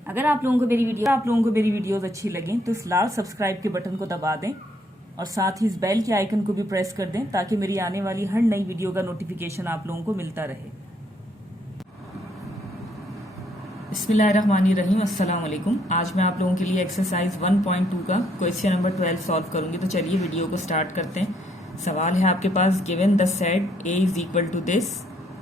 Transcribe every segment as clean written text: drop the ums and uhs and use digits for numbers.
अगर आप लोगों को मेरी वीडियोस अच्छी लगें तो इस लाल सब्सक्राइब के बटन को दबा दें और साथ ही इस बेल के आइकन को भी प्रेस कर दें ताकि मेरी आने वाली हर नई वीडियो का नोटिफिकेशन आप लोगों को मिलता रहे। बिस्मिल्लाहिर्रहमानिर्रहीम, अस्सलाम वालेकुम। आज मैं आप लोगों के लिए एक्सरसाइज 1.2 का क्वेश्चन नंबर 12 सॉल्व करूंगी। तो चलिए वीडियो को स्टार्ट करते हैं। सवाल है आपके पास, given the set A is equal to this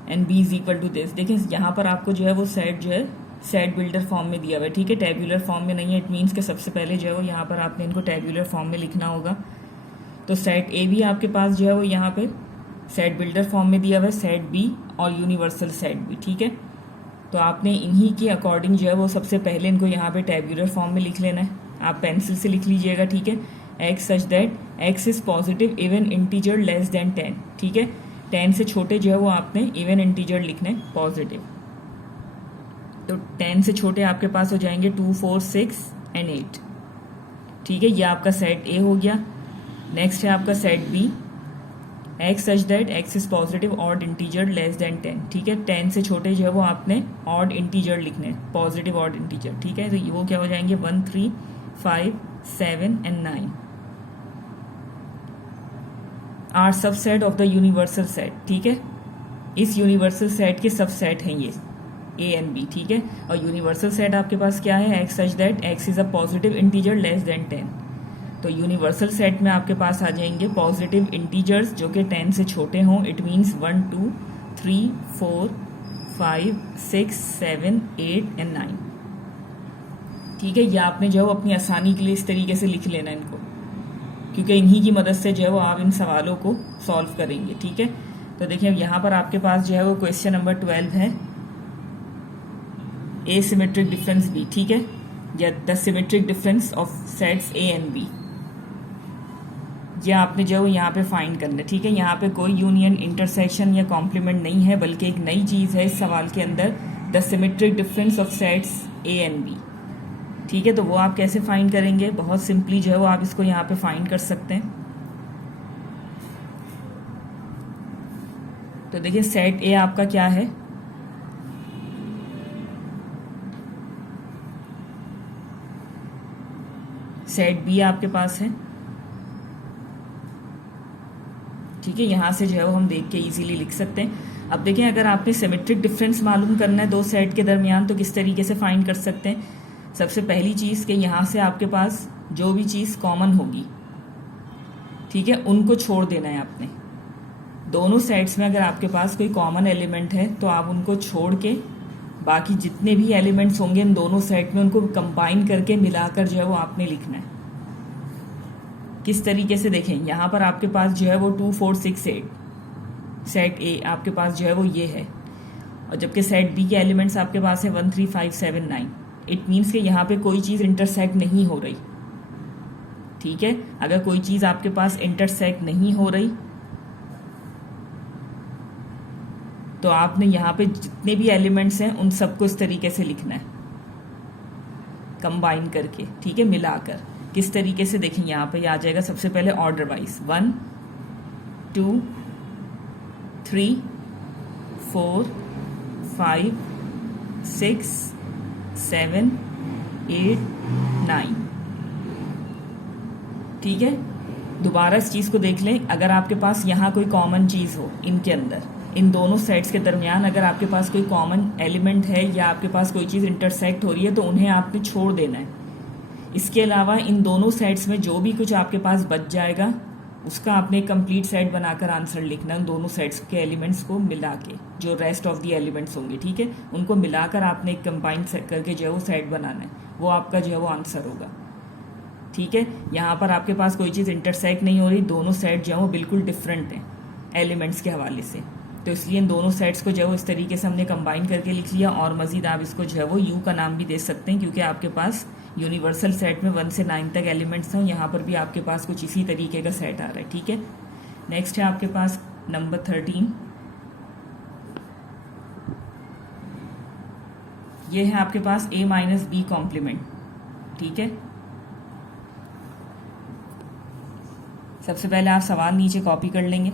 and B is equal to this. देखिए यहाँ पर आपको जो है वो सेट जो है सेट बिल्डर फॉर्म में दिया हुआ है, ठीक है, टेबुलर फॉर्म में नहीं है। इट मीन्स के सबसे पहले जो है वो यहाँ पर आपने इनको टेबुलर फॉर्म में लिखना होगा। तो सेट ए भी आपके पास जो है वो यहाँ पे सेट बिल्डर फॉर्म में दिया हुआ है, सेट बी और यूनिवर्सल सेट भी, ठीक है। तो आपने इन्हीं के अकॉर्डिंग जो है वो सबसे पहले इनको यहाँ पे टेबुलर फॉर्म में लिख लेना है। आप पेंसिल से लिख लीजिएगा, ठीक है। X such that x is positive even integer less than 10, ठीक है। 10 से छोटे जो है वो आपने इवन इंटीजर लिखने पॉजिटिव। तो 10 से छोटे आपके पास हो जाएंगे 2, 4, 6 एंड 8, ठीक है। ये आपका सेट ए हो गया। नेक्स्ट है आपका set B, x such that x is positive odd integer less than 10, ठीक है। 10 से छोटे जो है वो आपने ऑड इंटीजर लिखने, पॉजिटिव ऑड इंटीजर, ठीक है। तो वो क्या हो जाएंगे 1, 3, 5, 7 and 9 are subset of the universal set, ठीक है। इस यूनिवर्सल सेट के सबसेट हैं ये ए एंड बी, ठीक है। और यूनिवर्सल सेट आपके पास क्या है, x such that x is a positive integer less than 10। तो यूनिवर्सल सेट में आपके पास आ जाएंगे पॉजिटिव इंटीजर्स जो कि 10 से छोटे हों। इट मीन्स 1, 2, 3, 4, 5, 6, 7, 8 एंड 9, ठीक है। ये आपने जो है अपनी आसानी के लिए इस तरीके से लिख लेना इनको, क्योंकि इन्हीं की मदद से जो है वो आप इन सवालों को सॉल्व करेंगे, ठीक है। तो देखिए यहाँ पर आपके पास जो है वो क्वेश्चन नंबर 12 है, एसिमेट्रिक डिफरेंस बी, ठीक है, या the symmetric difference of sets A and B. ये आपने जो है यहाँ पे फाइंड करना है, ठीक है। यहाँ पे कोई यूनियन, इंटरसेक्शन या कॉम्प्लीमेंट नहीं है, बल्कि एक नई चीज है इस सवाल के अंदर, the symmetric difference of sets A and B, ठीक है। तो वो आप कैसे फाइंड करेंगे, बहुत सिंपली जो है वो आप इसको यहाँ पे फाइंड कर सकते हैं। तो देखिए सेट ए आपका क्या है, सेट बी आपके पास है, ठीक है। यहां से जो है वो हम देख के इजीली लिख सकते हैं। अब देखें, अगर आपने सिमेट्रिक डिफरेंस मालूम करना है दो सेट के दरमियान तो किस तरीके से फाइंड कर सकते हैं। सबसे पहली चीज कि यहां से आपके पास जो भी चीज कॉमन होगी, ठीक है, उनको छोड़ देना है आपने। दोनों सेट्स में अगर आपके पास कोई कॉमन एलिमेंट है तो आप उनको छोड़ के बाकी जितने भी एलिमेंट्स होंगे इन दोनों सेट में उनको कंबाइन करके मिलाकर जो है वो आपने लिखना है। किस तरीके से देखें, यहां पर आपके पास जो है वो 2, 4, 6, 8 सेट ए आपके पास जो है वो ये है, और जबकि सेट बी के एलिमेंट्स आपके पास है 1, 3, 5, 7, 9। इट मीन्स कि यहाँ पे कोई चीज इंटरसेक्ट नहीं हो रही, ठीक है। अगर कोई चीज आपके पास इंटरसेक्ट नहीं हो रही तो आपने यहाँ पे जितने भी एलिमेंट्स हैं उन सबको इस तरीके से लिखना है, कंबाइन करके, ठीक है, मिलाकर। किस तरीके से देखें, यहाँ पे आ जाएगा सबसे पहले ऑर्डर वाइज 1, 2, 3, 4, 5, 6, 7, 8, 9, ठीक है। दोबारा इस चीज को देख लें, अगर आपके पास यहाँ कोई कॉमन चीज हो इनके अंदर, इन दोनों सेट्स के दरमियान अगर आपके पास कोई कॉमन एलिमेंट है या आपके पास कोई चीज इंटरसेक्ट हो रही है तो उन्हें आपने छोड़ देना है। इसके अलावा इन दोनों सेट्स में जो भी कुछ आपके पास बच जाएगा उसका आपने एक कंप्लीट सेट बनाकर आंसर लिखना है। उन दोनों सेट्स के एलिमेंट्स को मिला के, जो रेस्ट ऑफ दी एलिमेंट्स होंगे, ठीक है, उनको मिलाकर आपने एक कंबाइन करके जो है वो सेट बनाना है। वो आपका जो है वो आंसर होगा, ठीक है। यहाँ पर आपके पास कोई चीज़ इंटरसेक्ट नहीं हो रही, दोनों सेट जो है वो बिल्कुल डिफरेंट हैं एलिमेंट्स के हवाले से, तो इसलिए इन दोनों सेट्स को जो है वो इस तरीके से हमने कंबाइन करके लिख लिया। और मजीद आप इसको जो है वो यू का नाम भी दे सकते हैं, क्योंकि आपके पास यूनिवर्सल सेट में 1 से 9 तक एलिमेंट्स हैं, यहाँ पर भी आपके पास कुछ इसी तरीके का सेट आ रहा है, ठीक है। नेक्स्ट है आपके पास नंबर 13, ये है आपके पास a माइनस बी कॉम्प्लीमेंट, ठीक है। सबसे पहले आप सवाल नीचे कॉपी कर लेंगे।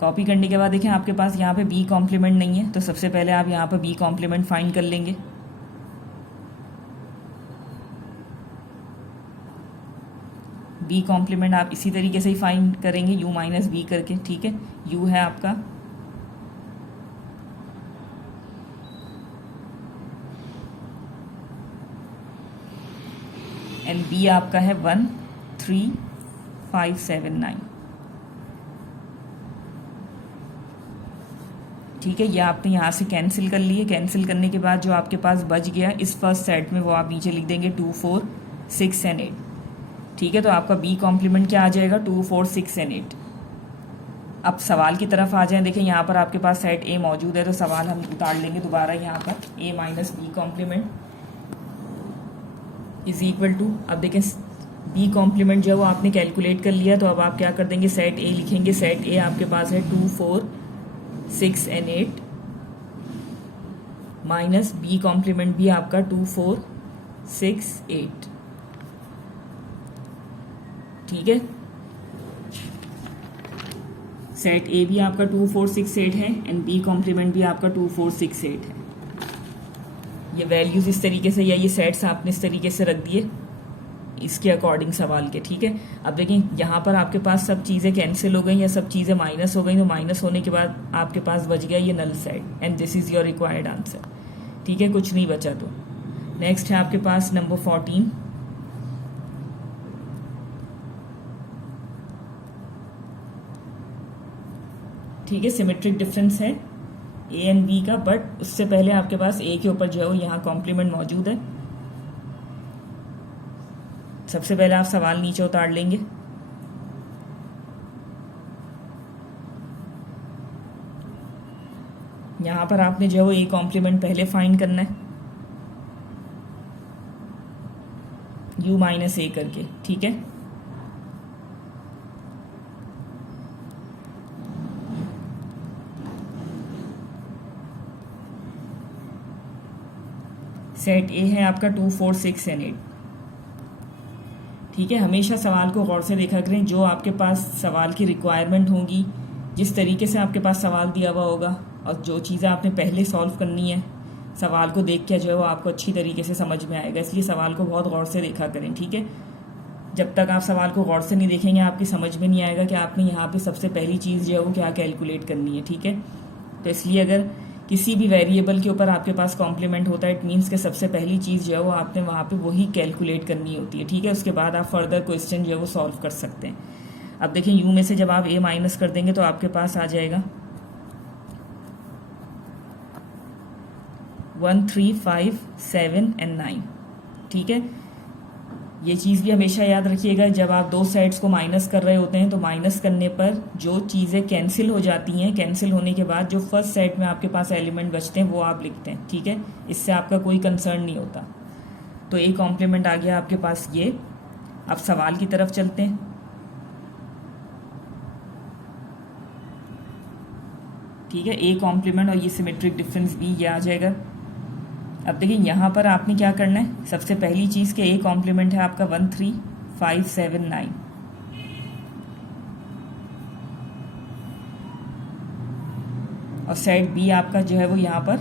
कॉपी करने के बाद देखें आपके पास यहाँ पे बी कॉम्प्लीमेंट नहीं है, तो सबसे पहले आप यहाँ पे बी कॉम्प्लीमेंट फाइंड कर लेंगे। बी कॉम्प्लीमेंट आप इसी तरीके से ही फाइंड करेंगे, u माइनस बी करके, ठीक है। u है आपका एंड b आपका है 13579, ठीक है। ये आपने यहाँ से कैंसिल कर लिए। कैंसिल करने के बाद जो आपके पास बच गया इस फर्स्ट सेट में वो आप नीचे लिख देंगे 2, 4, 6 एंड 8, ठीक है। तो आपका बी कॉम्प्लीमेंट क्या आ जाएगा 2, 4, 6 एंड 8। अब सवाल की तरफ आ जाएं। देखें यहाँ पर आपके पास सेट ए मौजूद है, तो सवाल हम उतार लेंगे दोबारा यहाँ पर, A minus B complement is equal to, अब देखें बी कॉम्प्लीमेंट जो है वो आपने कैलकुलेट कर लिया, तो अब आप क्या कर देंगे, सेट ए लिखेंगे। सेट ए आपके पास है 2, 4, 6 एंड 8 माइनस बी कॉम्प्लीमेंट भी आपका 2, 4, 6, 8, ठीक है। सेट ए भी आपका 2, 4, 6, 8 है एंड बी कॉम्प्लीमेंट भी आपका 2, 4, 6, 8 है। ये वैल्यूज इस तरीके से या ये सेट्स आपने इस तरीके से रख दिए इसके अकॉर्डिंग सवाल के, ठीक है। अब देखें यहाँ पर आपके पास सब चीज़ें कैंसिल हो गई या सब चीज़ें माइनस हो गई, तो माइनस होने के बाद आपके पास बच गया ये null set and this is your required answer, ठीक है। कुछ नहीं बचा। तो नेक्स्ट है आपके पास नंबर 14, ठीक है। सिमेट्रिक डिफरेंस है ए एंड बी का, बट उससे पहले आपके पास ए के ऊपर जो है वो यहाँ कॉम्प्लीमेंट मौजूद है। सबसे पहले आप सवाल नीचे उतार लेंगे। यहाँ पर आपने जो है वो ए कॉम्प्लीमेंट पहले फाइंड करना है u माइनस ए करके, ठीक है। सेट ए है आपका 2, 4, 6 एंड 8, ठीक है। हमेशा सवाल को गौर से देखा करें। जो आपके पास सवाल की रिक्वायरमेंट होगी, जिस तरीके से आपके पास सवाल दिया हुआ होगा और जो चीज़ें आपने पहले सॉल्व करनी है, सवाल को देख के जो है वो आपको अच्छी तरीके से समझ में आएगा। इसलिए सवाल को बहुत गौर से देखा करें, ठीक है। जब तक आप सवाल को गौर से नहीं देखेंगे आपकी समझ में नहीं आएगा कि आपने यहाँ पे सबसे पहली चीज़ जो है वो क्या कैलकुलेट करनी है, ठीक है। तो इसलिए अगर किसी भी वेरिएबल के ऊपर आपके पास कॉम्प्लीमेंट होता है, इट मीन्स कि सबसे पहली चीज़ जो है वो आपने वहाँ पे वही कैलकुलेट करनी होती है, ठीक है। उसके बाद आप फर्दर क्वेश्चन जो है वो सॉल्व कर सकते हैं। अब देखिए यू में से जब आप ए माइनस कर देंगे तो आपके पास आ जाएगा 1, 3, 5, 7 एंड 9, ठीक है। ये चीज़ भी हमेशा याद रखिएगा, जब आप दो सेट्स को माइनस कर रहे होते हैं तो माइनस करने पर जो चीज़ें कैंसिल हो जाती हैं, कैंसिल होने के बाद जो फर्स्ट सेट में आपके पास एलिमेंट बचते हैं वो आप लिखते हैं, ठीक है। इससे आपका कोई कंसर्न नहीं होता। तो ए कॉम्प्लीमेंट आ गया आपके पास ये। अब सवाल की तरफ चलते हैं। ठीक है, ए कॉम्प्लीमेंट और ये सिमेट्रिक डिफरेंस भी ये आ जाएगा। अब देखिए यहाँ पर आपने क्या करना है, सबसे पहली चीज़ के ए कॉम्प्लीमेंट है आपका 1, 3, 5, 7, 9, और सेट बी आपका जो है वो यहाँ पर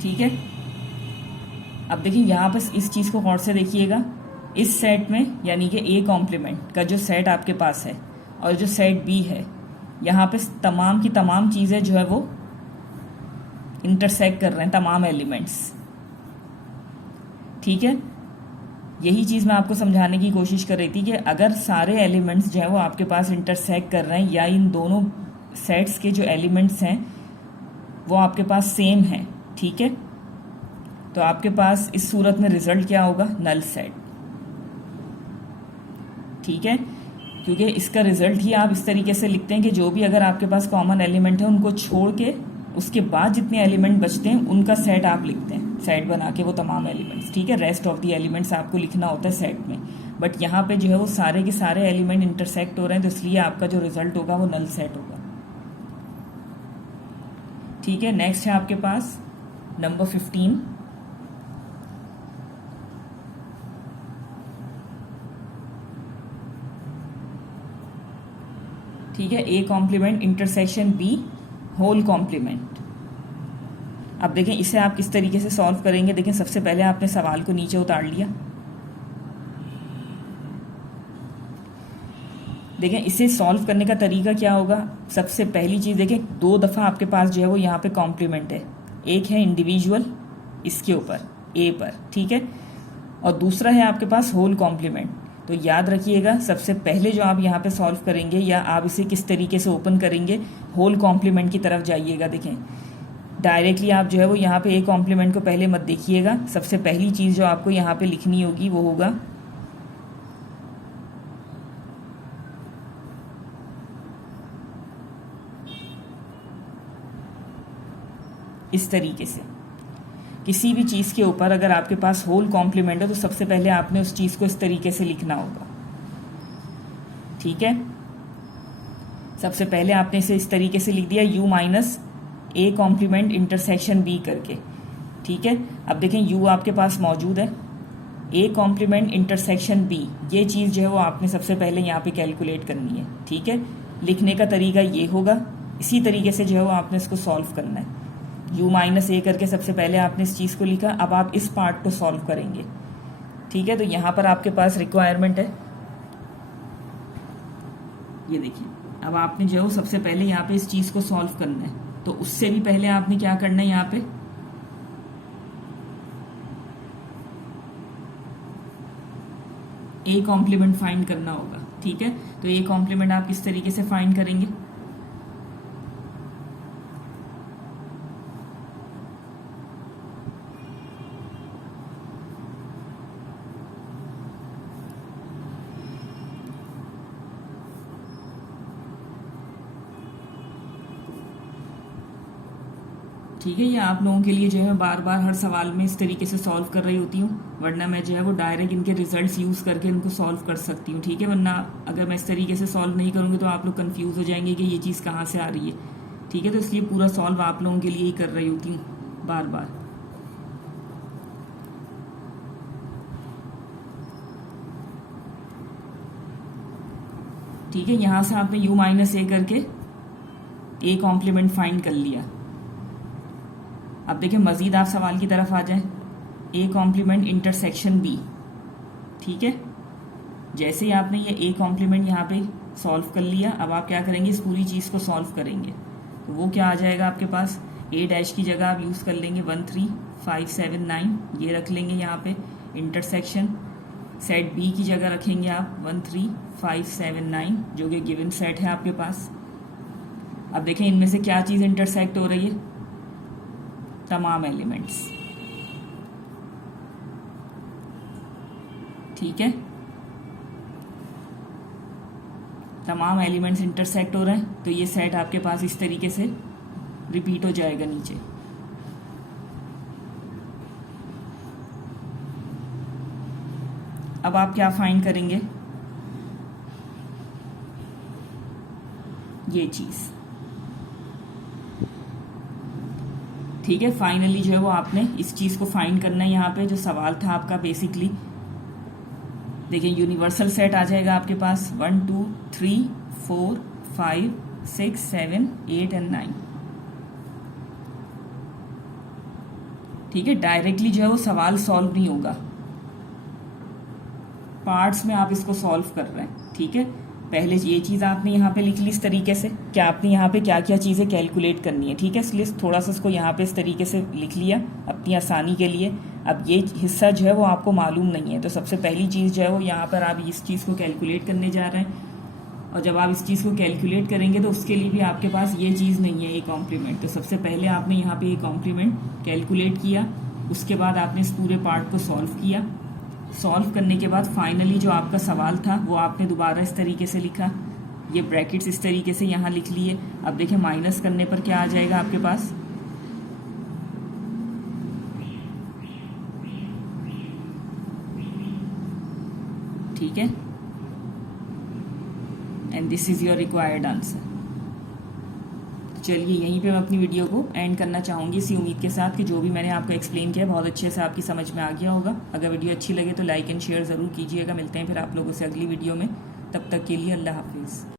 ठीक है। अब देखिए यहाँ पर इस चीज़ को गौर से देखिएगा, इस सेट में यानी कि ए कॉम्प्लीमेंट का जो सेट आपके पास है और जो सेट बी है, यहाँ पे तमाम की तमाम चीज़ें जो है वो इंटरसेक्ट कर रहे हैं, तमाम एलिमेंट्स, ठीक है। यही चीज़ मैं आपको समझाने की कोशिश कर रही थी कि अगर सारे एलिमेंट्स जो है वो आपके पास इंटरसेक्ट कर रहे हैं या इन दोनों सेट्स के जो एलिमेंट्स हैं वो आपके पास सेम हैं, ठीक है, तो आपके पास इस सूरत में रिजल्ट क्या होगा, नल सेट, ठीक है। क्योंकि इसका रिजल्ट ही आप इस तरीके से लिखते हैं कि जो भी अगर आपके पास कॉमन एलिमेंट है उनको छोड़ के उसके बाद जितने एलिमेंट बचते हैं उनका सेट आप लिखते हैं, सेट बना के वो तमाम एलिमेंट्स, ठीक है। रेस्ट ऑफ द एलिमेंट्स आपको लिखना होता है सेट में, बट यहाँ पे जो है वो सारे के सारे एलिमेंट इंटरसेक्ट हो रहे हैं, तो इसलिए आपका जो रिजल्ट होगा वो नल सेट होगा, ठीक है। नेक्स्ट है आपके पास नंबर 15। ठीक है, A complement intersection B whole complement. अब देखें इसे आप किस तरीके से सॉल्व करेंगे। देखें सबसे पहले आपने सवाल को नीचे उतार लिया। देखें इसे सॉल्व करने का तरीका क्या होगा। सबसे पहली चीज़ देखें, 2 दफ़ा आपके पास जो है वो यहाँ पे कॉम्प्लीमेंट है। एक है इंडिविजुअल इसके ऊपर ए पर, ठीक है, और दूसरा है आपके पास होल कॉम्प्लीमेंट। तो याद रखिएगा सबसे पहले जो आप यहाँ पे सॉल्व करेंगे या आप इसे किस तरीके से ओपन करेंगे, होल कॉम्प्लीमेंट की तरफ जाइएगा। देखें डायरेक्टली आप जो है वो यहाँ पे ए कॉम्प्लीमेंट को पहले मत देखिएगा। सबसे पहली चीज़ जो आपको यहाँ पे लिखनी होगी वो होगा इस तरीके से। किसी भी चीज़ के ऊपर अगर आपके पास होल कॉम्प्लीमेंट है तो सबसे पहले आपने उस चीज़ को इस तरीके से लिखना होगा, ठीक है। सबसे पहले आपने इसे इस तरीके से लिख दिया, u minus A complement intersection B करके, ठीक है। अब देखें u आपके पास मौजूद है, ए कॉम्प्लीमेंट इंटरसेक्शन बी, ये चीज़ जो है वो आपने सबसे पहले यहाँ पे कैलकुलेट करनी है, ठीक है। लिखने का तरीका ये होगा, इसी तरीके से जो है वो आपने इसको सॉल्व करना है। u माइनस ए करके सबसे पहले आपने इस चीज़ को लिखा। अब आप इस पार्ट को सॉल्व करेंगे, ठीक है। तो यहाँ पर आपके पास रिक्वायरमेंट है, ये देखिए। अब आपने जो है सबसे पहले यहाँ पे इस चीज़ को सॉल्व करना है। तो उससे भी पहले आपने क्या करना है, यहाँ पे ए कॉम्प्लीमेंट फाइंड करना होगा, ठीक है। तो ए कॉम्प्लीमेंट आप किस तरीके से फाइंड करेंगे, ठीक है। ये आप लोगों के लिए जो है बार बार हर सवाल में इस तरीके से सॉल्व कर रही होती हूँ, वरना मैं जो है वो डायरेक्ट इनके रिजल्ट्स यूज़ करके इनको सॉल्व कर सकती हूँ, ठीक है। वरना अगर मैं इस तरीके से सॉल्व नहीं करूँगी तो आप लोग कंफ्यूज हो जाएंगे कि ये चीज़ कहाँ से आ रही है, ठीक है। तो इसलिए पूरा सॉल्व आप लोगों के लिए ही कर रही होती हूँ बार बार। ठीक है, यहाँ से आपने u माइनस ए करके ए कॉम्प्लीमेंट फाइंड कर लिया। अब देखिए मजीद आप सवाल की तरफ आ जाएं, ए कॉम्प्लीमेंट इंटरसेक्शन बी, ठीक है। जैसे ही आपने ये ए कॉम्प्लीमेंट यहाँ पे सॉल्व कर लिया, अब आप क्या करेंगे, इस पूरी चीज़ को सॉल्व करेंगे। तो वो क्या आ जाएगा आपके पास, ए डैश की जगह आप यूज़ कर लेंगे 13579, ये रख लेंगे यहाँ पे इंटरसेक्शन। सेट बी की जगह रखेंगे आप 13579, जो कि गिवन सेट है आपके पास। अब देखें इनमें से क्या चीज़ इंटरसेक्ट हो रही है, तमाम एलिमेंट्स, ठीक है। तमाम एलिमेंट्स इंटरसेक्ट हो रहे हैं, तो ये सेट आपके पास इस तरीके से रिपीट हो जाएगा नीचे। अब आप क्या फाइंड करेंगे, ये चीज, ठीक है। फाइनली जो है वो आपने इस चीज को फाइंड करना है। यहाँ पे जो सवाल था आपका बेसिकली, देखिए यूनिवर्सल सेट आ जाएगा आपके पास 1 2 3 4 5 6 7 8 एंड 9, ठीक है। डायरेक्टली जो है वो सवाल सॉल्व नहीं होगा, पार्ट्स में आप इसको सॉल्व कर रहे हैं, ठीक है। पहले ये चीज़ आपने यहाँ पे लिख ली इस तरीके से कि आपने यहाँ पे क्या क्या चीज़ें कैलकुलेट करनी है, ठीक है। इसलिए थोड़ा सा इसको यहाँ पे इस तरीके से लिख लिया अपनी आसानी के लिए। अब ये हिस्सा जो है वो आपको मालूम नहीं है, तो सबसे पहली चीज़ जो है वो यहाँ पर आप इस चीज़ को कैलकुलेट करने जा रहे हैं। और जब आप इस चीज़ को कैलकुलेट करेंगे तो उसके लिए भी आपके पास ये चीज़ नहीं है, ए कॉम्प्लीमेंट। तो सबसे पहले आपने यहाँ पे ए कॉम्प्लीमेंट कैलकुलेट किया, उसके बाद आपने इस पूरे पार्ट को सॉल्व किया। सॉल्व करने के बाद फाइनली जो आपका सवाल था वो आपने दोबारा इस तरीके से लिखा, ये ब्रैकेट्स इस तरीके से यहाँ लिख लिए। अब देखिए माइनस करने पर क्या आ जाएगा आपके पास, ठीक है, and this is your required answer. चलिए यहीं पे मैं अपनी वीडियो को एंड करना चाहूँगी, इसी उम्मीद के साथ कि जो भी मैंने आपको एक्सप्लेन किया बहुत अच्छे से आपकी समझ में आ गया होगा। अगर वीडियो अच्छी लगे तो लाइक एंड शेयर ज़रूर कीजिएगा। मिलते हैं फिर आप लोगों से अगली वीडियो में, तब तक के लिए अल्लाह हाफिज़।